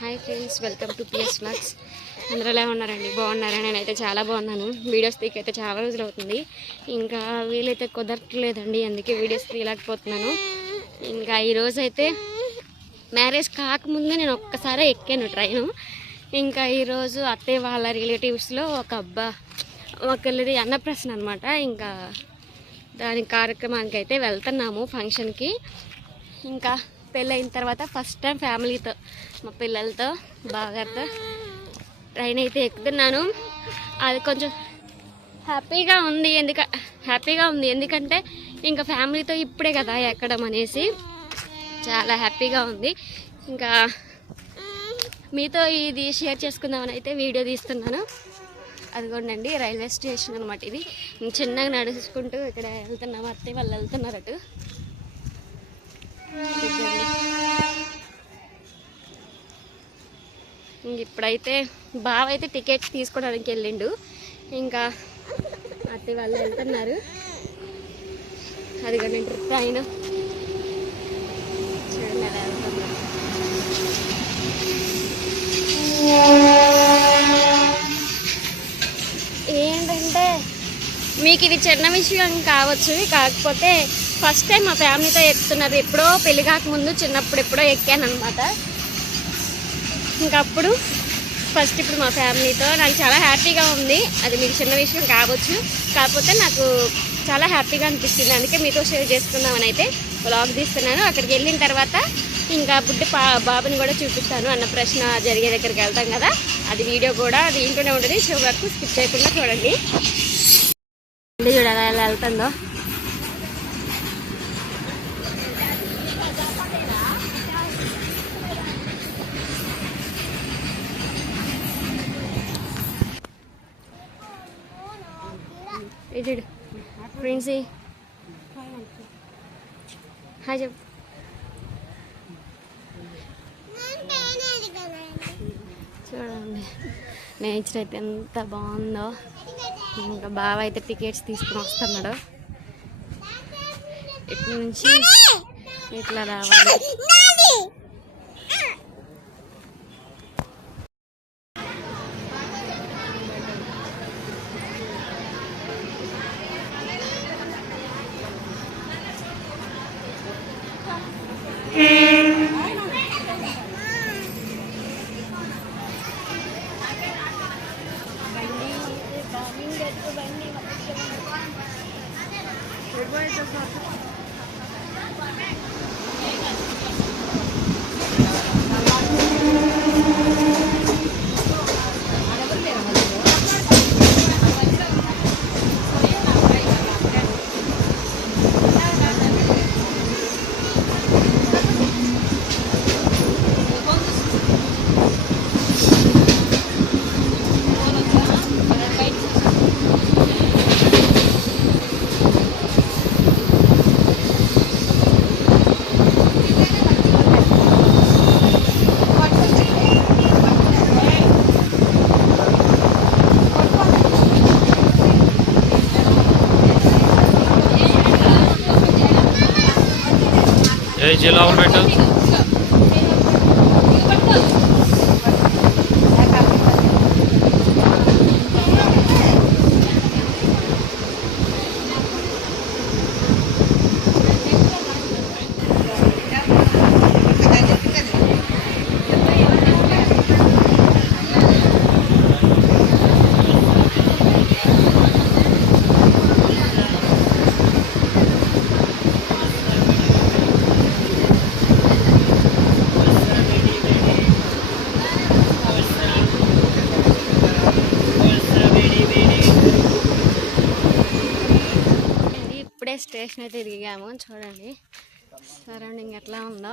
Hi friends, welcome to PS vlogs. అందరూ ఎలా ఉన్నారండి? బాగున్నారా? నేనైతే చాలా బాగున్నాను. వీడియోస్ తీకైతే చాలా రోజులు అవుతుంది. ఇంకా వీలైతే కుదరట్లేదండి, అందుకే వీడియోస్ తీయలేకపోతున్నాను. ఇంకా ఈరోజు అయితే మ్యారేజ్ కాకముందే నేను ఒక్కసారి ఎక్కాను ట్రైను. ఇంకా ఈరోజు అత్తయ్య వాళ్ళ రిలేటివ్స్లో ఒకళ్ళది అన్నప్రసన్న అనమాట. ఇంకా దాని కార్యక్రమానికి అయితే వెళ్తున్నాము, ఫంక్షన్కి. ఇంకా పెళ్ళైన తర్వాత ఫస్ట్ టైం ఫ్యామిలీతో, మా పిల్లలతో బాగాతో ట్రైన్ అయితే ఎక్కుతున్నాను. అది కొంచెం హ్యాపీగా ఉంది ఎందుకంటే ఇంకా ఫ్యామిలీతో ఇప్పుడే కదా ఎక్కడం అనేసి చాలా హ్యాపీగా ఉంది. ఇంకా మీతో ఇది షేర్ చేసుకుందామని అయితే వీడియో తీస్తున్నాను. అదిగోండి రైల్వే స్టేషన్ అనమాట. ఇది చిన్నగా నడుచుకుంటూ ఇక్కడ వెళ్తున్నాము. అత్తయ్య వాళ్ళు వెళ్తున్నారు అటు. ఇప్పుడైతే బావ అయితే టికెట్స్ తీసుకోవడానికి వెళ్ళిండు. ఇంకా అత్తయ్య వాళ్ళు వెళ్తున్నారు. అదిగోండి ట్రైన్ చూడండి అలా వెళ్తున్నారు. ఏంటంటే మీకు ఇది చిన్న విషయం కావచ్చు, కాకపోతే ఫస్ట్ టైం మా ఫ్యామిలీతో ఎక్కుతున్నారు. ఎప్పుడో పెళ్లి కాకముందు చిన్నప్పుడు ఎప్పుడో ఎక్కాను అనమాట. ఇంకప్పుడు ఫస్ట్ ఇప్పుడు మా ఫ్యామిలీతో నాకు చాలా హ్యాపీగా ఉంది. అది మీకు చిన్న విషయం కావచ్చు, కాకపోతే నాకు చాలా హ్యాపీగా అనిపించింది. అందుకే మీతో షేర్ చేసుకుందామని అయితే వ్లాగ్ తీస్తున్నాను. అక్కడికి వెళ్ళిన తర్వాత ఇంకా బాబుని కూడా చూపిస్తాను. అన్నప్రసన్న జరిగే దగ్గరికి వెళ్తాం కదా, అది వీడియో కూడా దీంట్లోనే ఉంటుంది. చివరి వరకు స్కిప్ చేయకుండా చూడండి. చూడాలి ఎలా వెళ్తుందో. ఇది ప్రిన్సీ హాయ్ చెప్పు. చూడండి నేచర్ అయితే ఎంత బాగుందో. ఇంకా బావ అయితే టికెట్స్ తీసుకుని వస్తున్నాడు. ఇటు నుంచి ఇట్లా రావాలి. जिला बेटा స్టేషన్ అయితే దిగాము. చూడండి సరౌండింగ్ ఎట్లా ఉందో,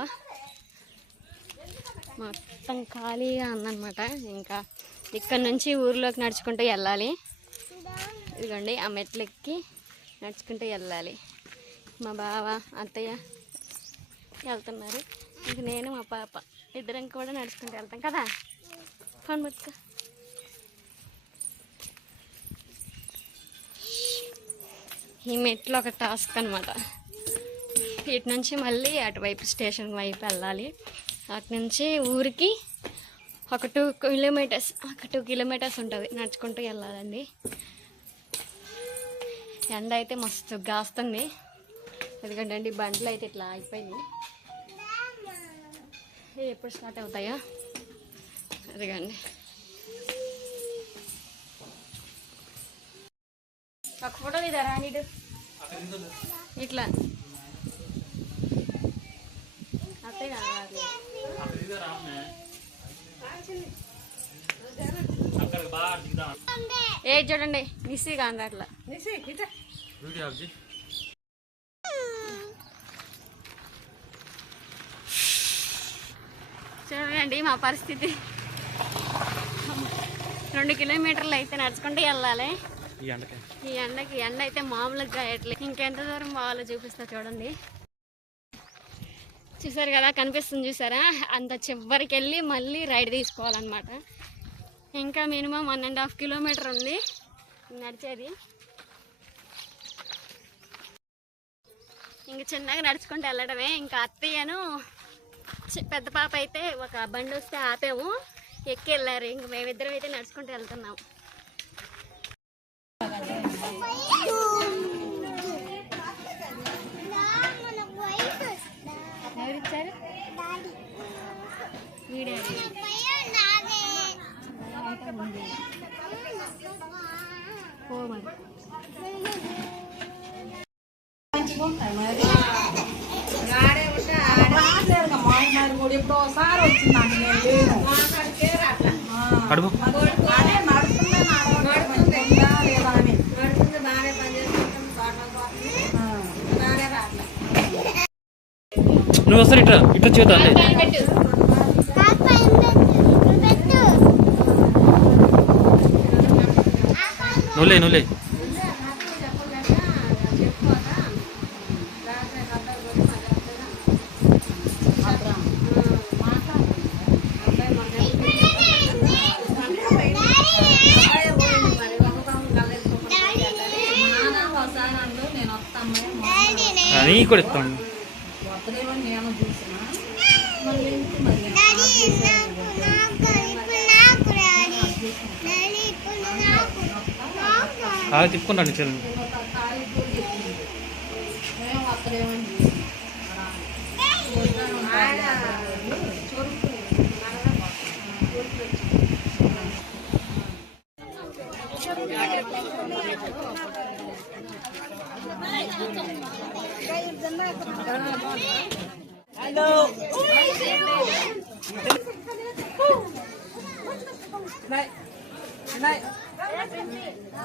మొత్తం ఖాళీగా ఉందన్నమాట. ఇంకా ఇక్కడ నుంచి ఊర్లోకి నడుచుకుంటూ వెళ్ళాలి. ఇదిగోండి ఆ మెట్లెక్కి నడుచుకుంటూ వెళ్ళాలి. మా బావ అత్తయ్య వెళ్తున్నారు. ఇంక నేను మా పాప ఇద్దరం కూడా నడుచుకుంటూ వెళ్తాం కదా. ఫోన్ ముట్టుకో. ఈ మెట్లు ఒక టాస్క్ అనమాట. ఇటు నుంచి మళ్ళీ అటువైపు స్టేషన్ వైపు వెళ్ళాలి. అటు నుంచి ఊరికి ఒక 2 కిలోమీటర్స్ ఉంటుంది, నడుచుకుంటూ వెళ్ళాలండి. ఎండ అయితే మస్తు గాస్తుంది, ఎందుకంటే బండ్లు అయితే ఇట్లా అయిపోయింది. ఎప్పుడు స్టార్ట్ అవుతాయో అదిగండి. ఒక ఫోటో తీదారా నీడు ఇట్లా అత్తయ్య ఏ చూడండి నిసి కాదు అట్లా చూడండి మా పరిస్థితి. 2 కిలోమీటర్లు అయితే నడుచుకుంటూ వెళ్ళాలి. ఈ ఎండకి ఎండ అయితే మామూలుగా కాయట్లేదు. ఇంకెంత దూరం పోవాలో చూపిస్తా చూడండి. చూసారు కదా, కనిపిస్తుంది చూసారా, అంత చివరికి వెళ్ళి మళ్ళీ రైడ్ తీసుకోవాలన్నమాట. ఇంకా మినిమం 1.5 కిలోమీటర్ ఉంది నడిచేది. ఇంక చిన్నగా నడుచుకుంటూ వెళ్ళడమే. ఇంకా అత్తయ్యను పెద్ద పాప అయితే ఒక బండి వస్తే ఆపాము, ఎక్కి వెళ్ళారు. ఇంక మేమిద్దరం అయితే నడుచుకుంటూ వెళ్తున్నాము. ఎవరిచ్చారు? వీడియో ఎప్పుడోసారి వచ్చిందండి. నువ్వు వస్తారు ఇట్లా ఇట్లా చూద్దాం. నువ్వులే నీ కూడా ఇస్తాను. కాదు తిప్పుకుంటాను చెల్లి. హలో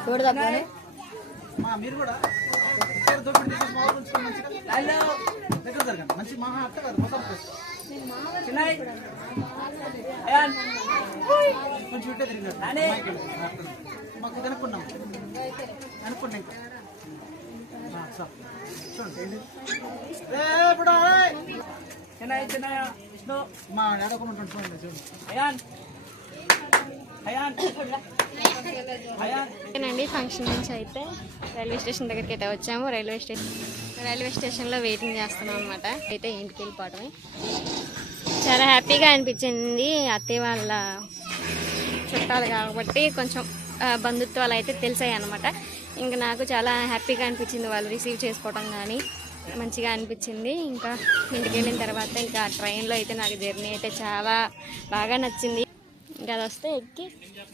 చూడదా మీరు కూడా హలో దగ్గర జరగండి. మంచి మహా అత్త కాదు మొత్తం కొంచెం ఇట్టే తిరిగినారు మాకు ఇది అనుకున్నాం ఇంకా చూడండి మా ఏడకుండా ఉంటుంది చూడండి చూడండి. ఫంక్షన్ నుంచి అయితే రైల్వే స్టేషన్ దగ్గరికి అయితే వచ్చాము. రైల్వే స్టేషన్లో వెయిటింగ్ చేస్తున్నాం అనమాట. అయితే ఇంటికి వెళ్ళిపోవడమే. చాలా హ్యాపీగా అనిపించింది. అత్తయ్య వాళ్ళ చుట్టాలు కాబట్టి కొంచెం బంధుత్వాలు అయితే తెలిసాయి అనమాట. ఇంకా నాకు చాలా హ్యాపీగా అనిపించింది వాళ్ళు రిసీవ్ చేసుకోవడం కానీ మంచిగా అనిపించింది. ఇంకా ఇంటికి వెళ్ళిన తర్వాత ఇంకా ట్రైన్లో అయితే నాకు జర్నీ అయితే చాలా బాగా నచ్చింది. ఇంకా అది వస్తే ఎక్కి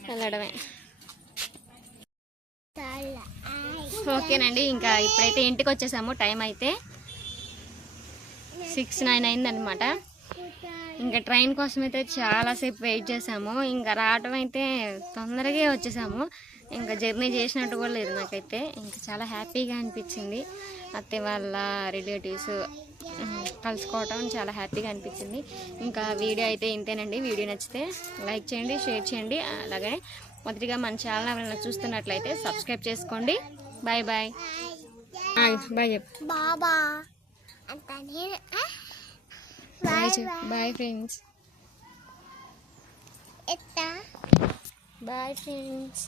వెళ్ళడమే. ఓకేనండి, ఇంకా ఇప్పుడైతే ఇంటికి వచ్చేసాము. టైం అయితే 6:09 అయిందనమాట. ఇంకా ట్రైన్ కోసం అయితే చాలాసేపు వెయిట్ చేసాము. ఇంకా రావడం అయితే తొందరగా వచ్చేసాము. ఇంకా జర్నీ చేసినట్టు కూడా లేదు నాకైతే. ఇంకా చాలా హ్యాపీగా అనిపించింది. అత్తయ్య వాళ్ళ రిలేటివ్స్ కలుసుకోవటం చాలా హ్యాపీగా అనిపించింది. ఇంకా వీడియో అయితే ఇంతేనండి. వీడియో నచ్చితే లైక్ చేయండి, షేర్ చేయండి. అలాగే మొదటిగా మన ఛానల్ ఎవరైనా చూస్తున్నట్లయితే సబ్స్క్రైబ్ చేసుకోండి. బాయ్ బాయ్ బాయ్ చెప్పు. Bye friends. Bye friends.